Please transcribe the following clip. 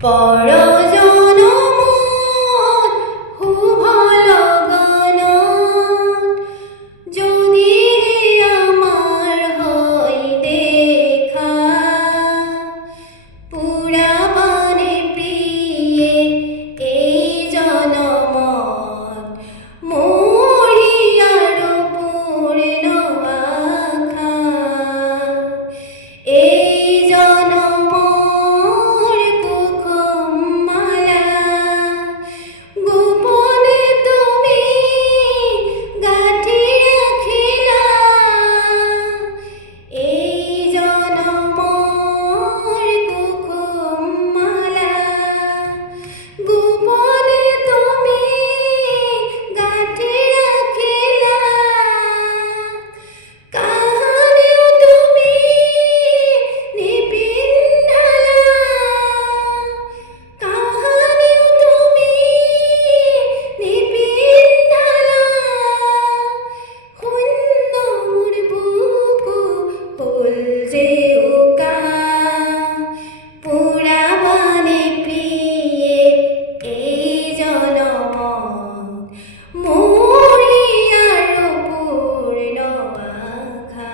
পরজনমত শুভ লগনত যদি আমাৰ হয় দেখা পুৰাবানে প্ৰিয়ে এই জনমত মোৰি আৰু পূৰ্ণ আশা এই জনমৰ কুসুম মালা গোপনে তুমি গাঁঠি ৰাখিলা এই জনমৰ কুসুম মালা গোপনে তুমি গাঁঠি ৰাখিলা কাহানিও তুমি নিপিন্ধালা কাহানিও তুমি নিপিন্ধালা শূন্য মোৰ বুকু হ'ল যে উকা পুৰাবানে প্ৰিয়ে এই জনমত মোৰি আৰু পূৰ্ণ আশা